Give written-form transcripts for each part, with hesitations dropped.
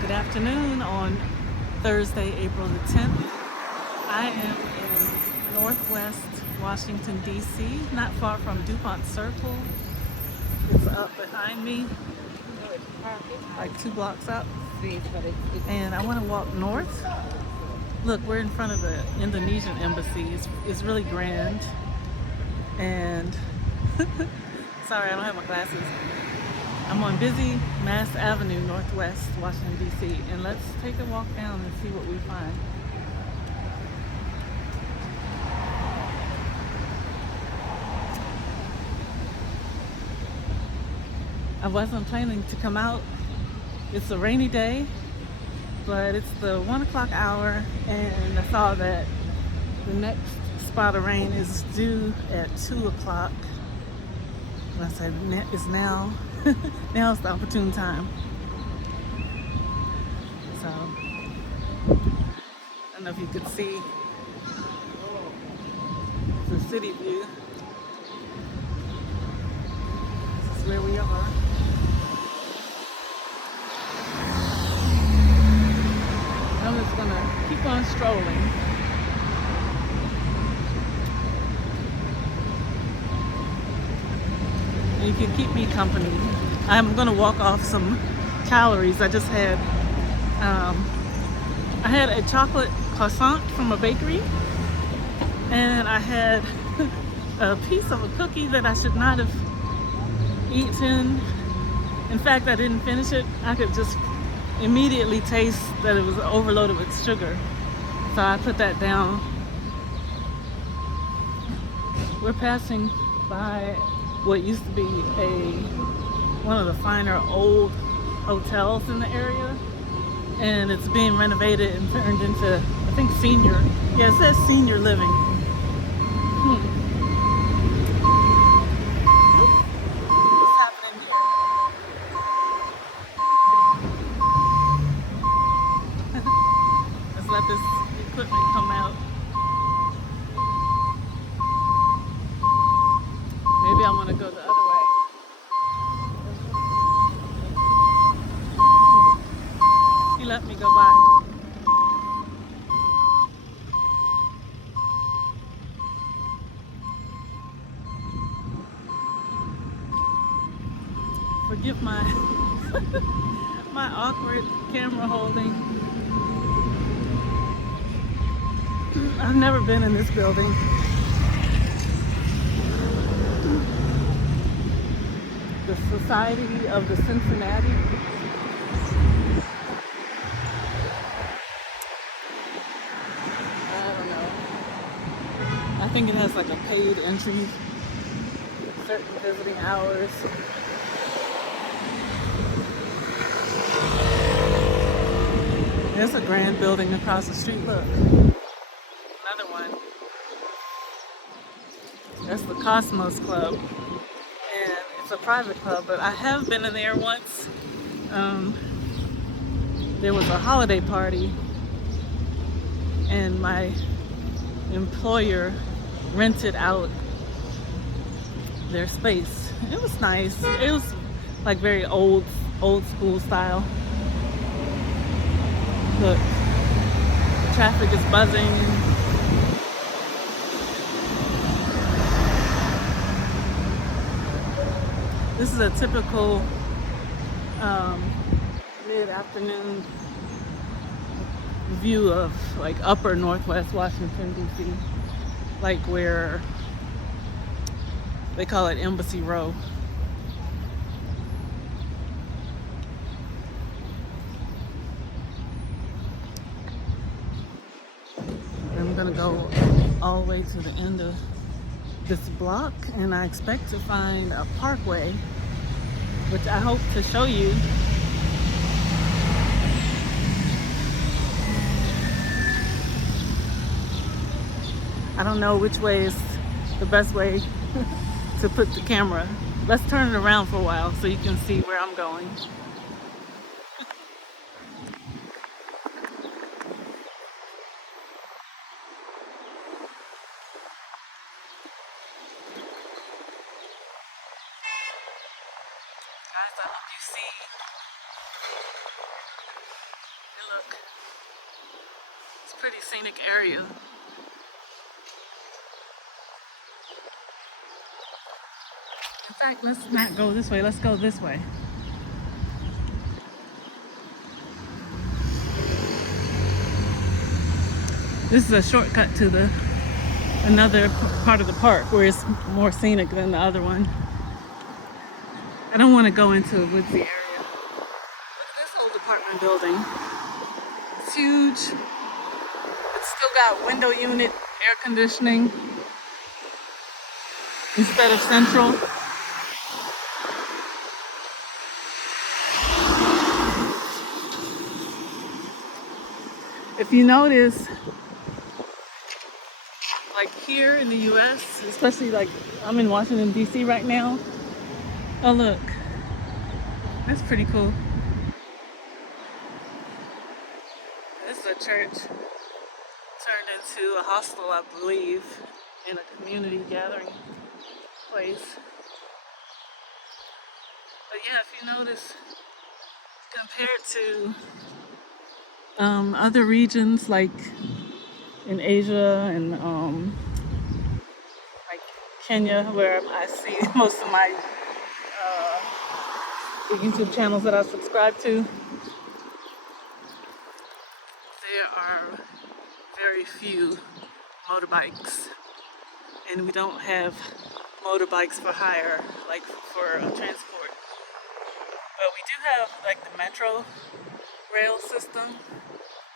Good afternoon on Thursday, April the 10th. I am in Northwest Washington, D.C., not far from DuPont Circle. It's up behind me, like 2 blocks up. And I want to walk north. Look, we're in front of the Indonesian embassy. It's really grand. And sorry, I don't have my glasses. I'm on busy Mass Avenue, Northwest Washington, D.C. And let's take a walk down and see what we find. I wasn't planning to come out. It's a rainy day, but it's the 1 o'clock hour, and I saw that the next spot of rain is due at 2 o'clock. And I said, it's now. Now's the opportune time. So, I don't know if you could see the city view. This is where we are. I'm just gonna keep on strolling. You can keep me company. I'm gonna walk off some calories. I just had I had a chocolate croissant from a bakery, and I had a piece of a cookie that I should not have eaten. In fact, I didn't finish it. I could just immediately taste that it was overloaded with sugar, so I put that down. We're passing by what used to be one of the finer old hotels in the area, and it's being renovated and turned into, I think, senior. Yeah, it says senior living. What's happening here? Let's let this equipment come out. Maybe I want to go the other way. He let me go by. Forgive my my awkward camera holding. I've never been in this building. The Society of the Cincinnati. I don't know. I think it has like a paid entry, certain visiting hours. There's a grand building across the street. Look, another one. That's the Cosmos Club. It's a private club, but I have been in there once. There was a holiday party, and my employer rented out their space. It was nice. It was like very old school style. Look, the traffic is buzzing. This is a typical mid-afternoon view of like upper Northwest Washington, D.C. Like where they call it Embassy Row. I'm gonna go all the way to the end of this block, and I expect to find a parkway, which I hope to show you. I don't know which way is the best way to put the camera. Let's turn it around for a while so you can see where I'm going. Guys, You see, hey, look, it's a pretty scenic area. In fact, let's not go this way. Let's go this way. This is a shortcut to the another part of the park where it's more scenic than the other one. I don't want to go into a woodsy area. Look at this old apartment building. It's huge. It's still got window unit, air conditioning instead of central. If you notice, like here in the US, especially like I'm in Washington, D.C. right now. Oh, look. That's pretty cool. This is a church turned into a hostel, I believe, and a community gathering place. But yeah, if you notice, compared to other regions like in Asia and like Kenya, where I see most of my the YouTube channels that I subscribe to, there are very few motorbikes, and we don't have motorbikes for hire, like for transport. But we do have like the metro rail system.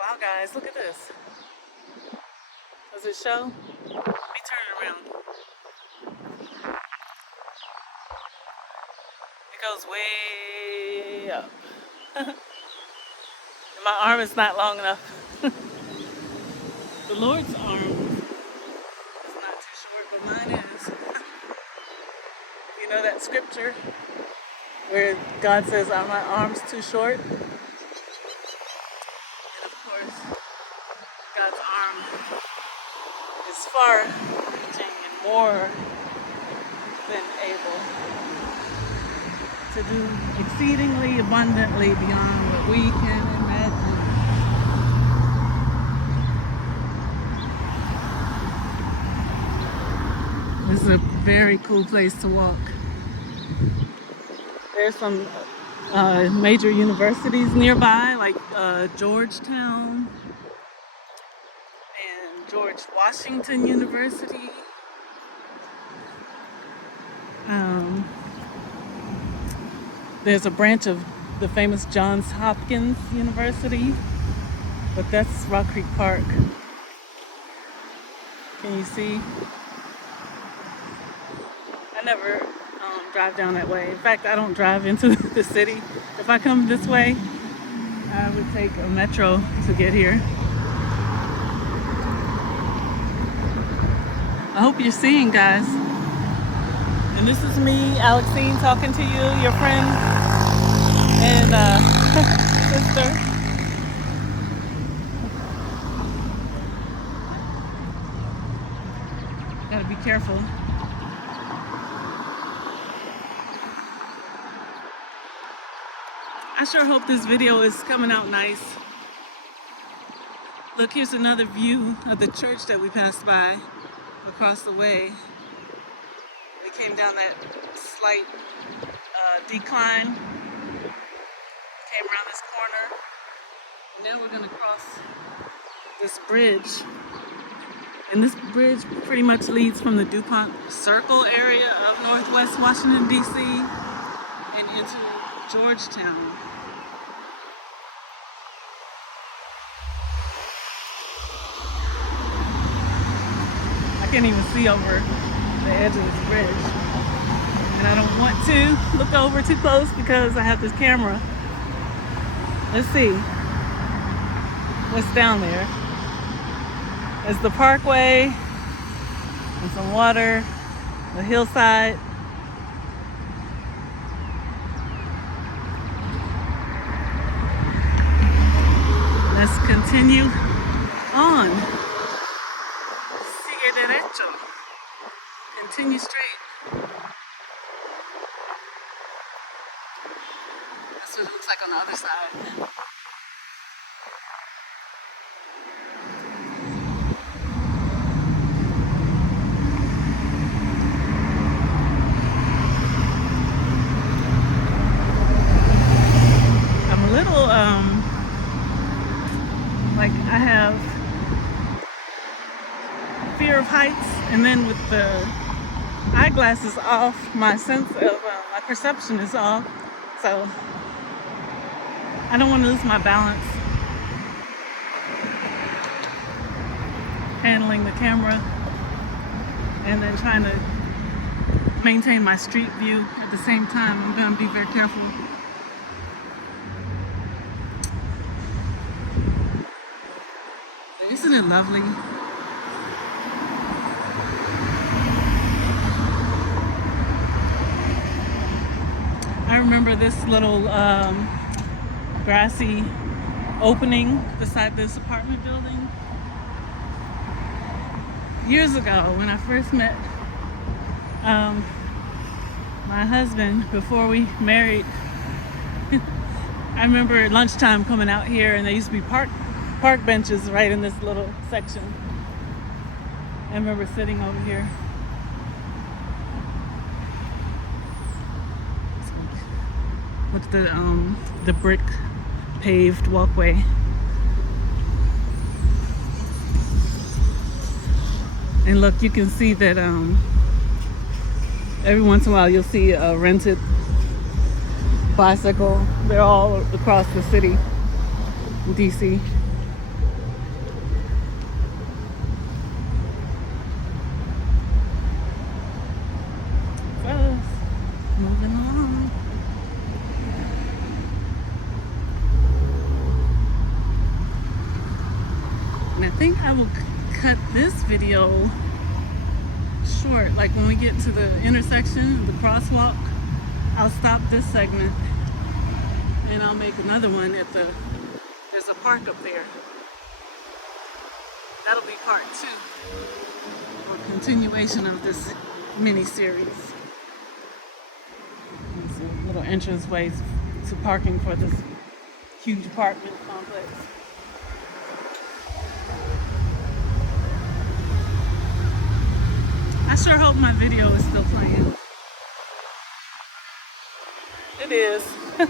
Wow, guys, look at this. Does it show? Let me turn it around. It goes way up. And my arm is not long enough. The Lord's arm is not too short, but mine is. You know that scripture where God says, "Are my arms too short?" And of course, God's arm is far reaching and more than able to do exceedingly abundantly beyond what we can imagine. This is a very cool place to walk. There's some major universities nearby, like Georgetown and George Washington University. There's a branch of the famous Johns Hopkins University, but that's Rock Creek Park. Can you see? I never drive down that way. In fact, I don't drive into the city. If I come this way, I would take a metro to get here. I hope you're seeing, guys. And this is me, Alexine, talking to you, your friend and sister. Gotta be careful. I sure hope this video is coming out nice. Look, here's another view of the church that we passed by across the way. We came down that slight decline, came around this corner, and now we're gonna cross this bridge. And this bridge pretty much leads from the DuPont Circle area of Northwest Washington, D.C. and into Georgetown. I can't even see over the edge of this bridge. And I don't want to look over too close because I have this camera. Let's see what's down there. There's the parkway and some water, the hillside. Let's continue on. Sigue derecho. Continue straight. That's what it looks like on the other side. I'm a little, like I have fear of heights, and then with the eyeglasses off, my sense of, my perception is off. So I don't want to lose my balance handling the camera and then trying to maintain my street view at the same time. I'm going to be very careful. Isn't it lovely? I remember this little grassy opening beside this apartment building years ago when I first met my husband before we married. I remember at lunchtime coming out here, and there used to be park benches right in this little section. I remember sitting over here. With the brick paved walkway. And look, you can see that every once in a while you'll see a rented bicycle. They're all across the city, DC. Moving along. And I think I will cut this video short. Like when we get to the intersection, the crosswalk, I'll stop this segment and I'll make another one at there's a park up there. That'll be part 2 or continuation of this mini series. There's a little entrance ways to parking for this huge apartment complex. I sure hope my video is still playing. It is. Let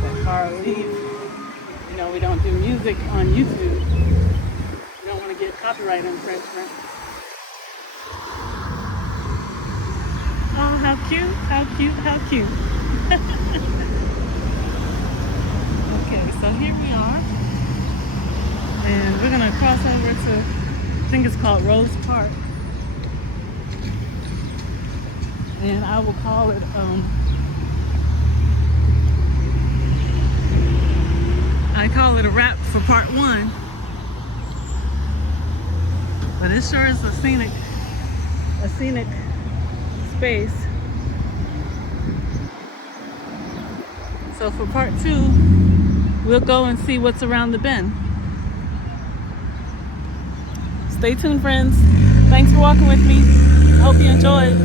that car leave. You know, we don't do music on YouTube. We don't want to get copyright infringement. Oh, how cute, how cute, how cute. Okay, so here we are. And we're gonna cross over to, I think it's called Rose Park. And I will call it, I call it a wrap for part 1. But it sure is a scenic space. So for part 2, we'll go and see what's around the bend. Stay tuned, friends. Thanks for walking with me. I hope you enjoyed.